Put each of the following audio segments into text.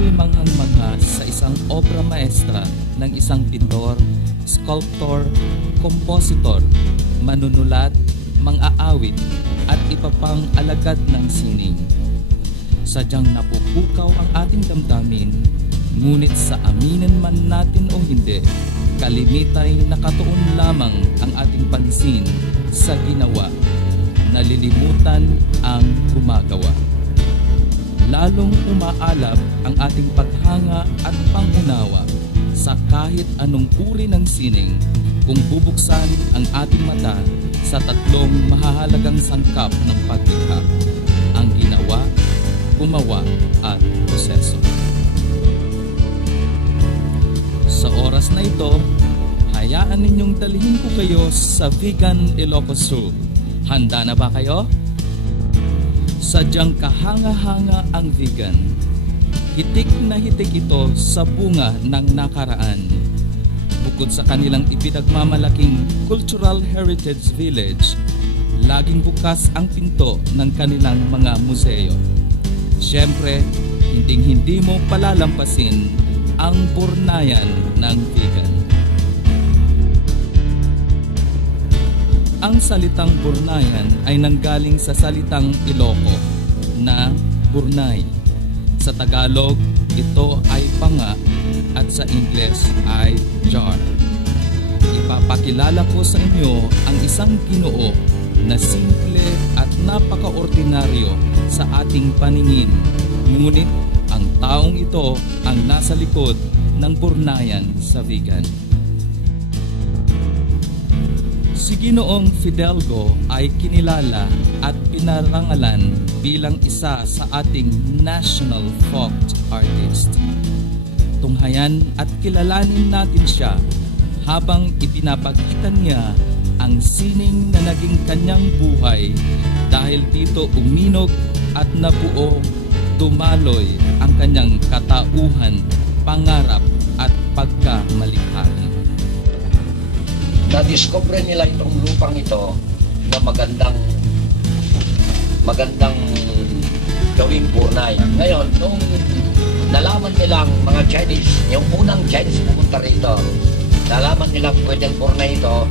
tayo'y manghang-mangha sa isang obra maestra ng isang pintor, sculptor, kompositor, manunulat, mang-aawit at iba pang alagad ng sining. Sadyang napupukaw ang ating damdamin, ngunit sa aminin man natin o hindi, kalimitay nakatuon lamang ang ating pansin sa ginawa, nalilimutan ang gumagawa. Lalong umaalab ang ating paghanga at pangunawa sa kahit anong uri ng sining kung bubuksan ang ating mata sa tatlong mahahalagang sangkap ng paglikha: ang ginawa, gumawa at proseso. Sa oras na ito, hayaan ninyong dalhin ko kayo sa Vegan Ilocos Sur. Handa na ba kayo? Sadyang kahanga-hanga ang vegan. Hitik na hitik ito sa bunga ng nakaraan. Bukod sa kanilang ipinagmamalaking Cultural Heritage Village, laging bukas ang pinto ng kanilang mga museo. Siyempre, hinding-hindi mo palalampasin ang burnayan ng vegan. Ang salitang burnayan ay nanggaling sa salitang Iloco na burnay. Sa Tagalog, ito ay panga at sa Ingles ay jar. Ipapakilala ko sa inyo ang isang Ginoo na simple at napaka-ordinaryo sa ating paningin. Ngunit ang taong ito ang nasa likod ng burnayan sa vegan. Si Ginoong Fidelgo ay kinilala at pinarangalan bilang isa sa ating national folk artist. Tunghayan at kilalanin natin siya habang ipinapagitan niya ang sining na naging kanyang buhay dahil dito uminog at nabuo, dumaloy ang kanyang katauhan, pangarap at pagkamalikhain. Na-discover nila itong lupang ito na magandang gawing burnay. Ngayon, nung nalaman nilang mga Chinese, yung unang Chinese pumunta rito, nalaman nilang pwedeng burnay ito,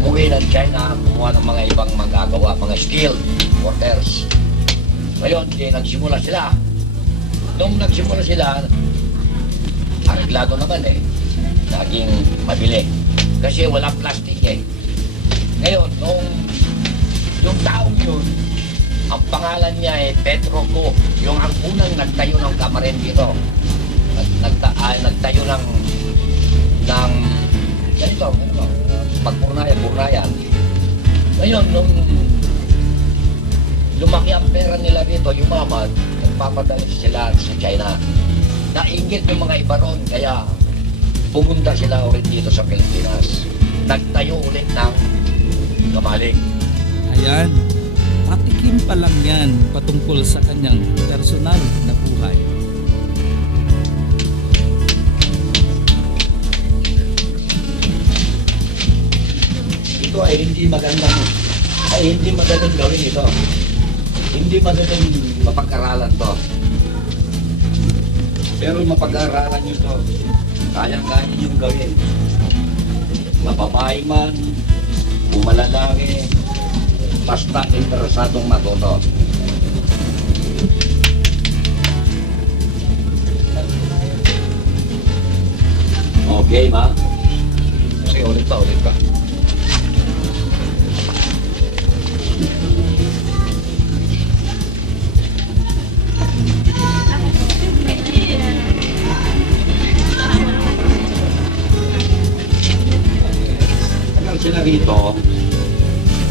umuwi ng China, kumuha ng mga ibang magagawa, mga skilled workers. Ngayon, nagsimula sila. Nung nagsimula sila, areglado naman naging mabili. Kasi walang plastic Ngayon, yung taong yun, ang pangalan niya ay Pedro Go. Yung ang unang nagtayo ng kamarin dito. Nagtayo ng ganito, pagburnayan. Ngayon, nung lumaki ang pera nila dito, yumaman, nagpapadala sila sa China. Nainggit yung mga iba ron, kaya pumunta sila ulit dito sa Pilipinas. Nagtayo ulit ng kamalig. Ayan, patikim pa lang yan patungkol sa kanyang personal na buhay. Ito ay hindi madaling gawin ito. Hindi madaling mapag-aralan to. Pero mapag-aralan nyo to. Kaya-kaya niyong gawin. Mababae man, bumalalaki, basta interesadong matuto. Okay, ma? Sige, ulit pa. Sila rito,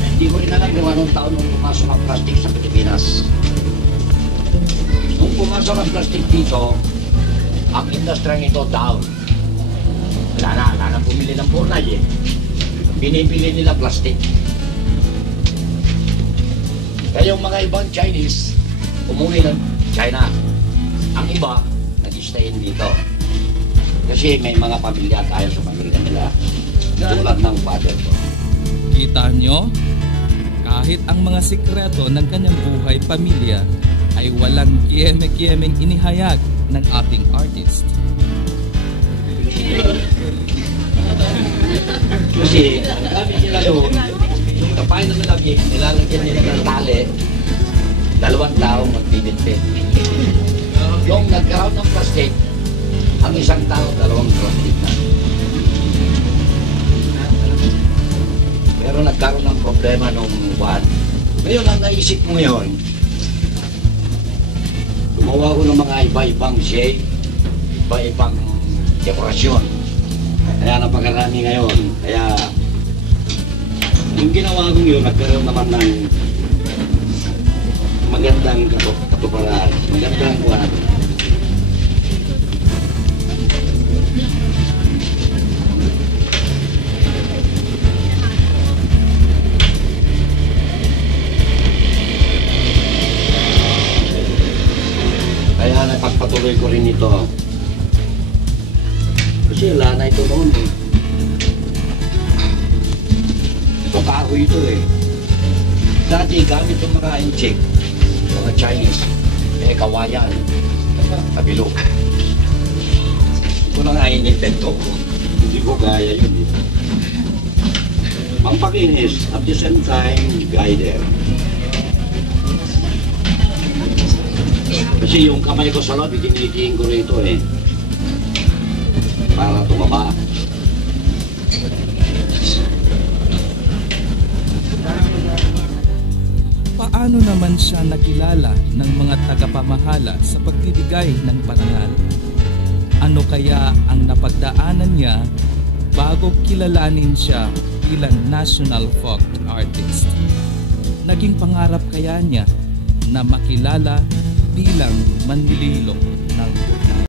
hindi ko rin alam kung anong taon nung pumasok ang plastic sa Pilipinas. Nung pumasok ang plastic dito, ang industry nito down. Wala na bumili ng burnay Binibili nila plastic. Kaya yung mga ibang Chinese, umuwi ng China. Ang iba, nag-stayin dito. Kasi may mga pamilya, kaya sa pamilya nila. Tulad ng father ko. Kita nyo? Kahit ang mga sikreto ng kanyang buhay pamilya ay walang kiyeme-kiyemeng inihayag ng ating artist. Kasi, ang gamit nila doon, yung kapay na malagig, nilalagyan nila ng tali, 2 tao magbibitbit. Yung nagkaroon ng plastic, ang isang tao, 2 plastic na. Pero nagkaroon ng problema nung buwan. Ngayon, ang naisip mo ngayon, gumawa ko ng mga iba-ibang shape, iba-ibang dekorasyon. Kaya napakarami ngayon. Kaya, yung ginawa ko yun, nagkaroon naman ng magandang katuparan, magandang buwan. Kaya napagpatuloy ko rin ito. Kasi wala na ito noon eh. Ito kahoy ito eh. Dati gamit yung mga inchik, mga Chinese, kawayan, kabilog. Ito na nga in-invento ko. Hindi ko gaya yun eh. Pampakinis, at the same time, guider. Kasi yung kamay ko sa loob, itinitiin ko rito eh. Para tumaba. Paano naman siya nakilala ng mga tagapamahala sa pagbibigay ng parangal? Ano kaya ang napagdaanan niya bago kilalanin siya bilang national folk artist? Naging pangarap kaya niya na makilala bilang manlilino ng Bornay?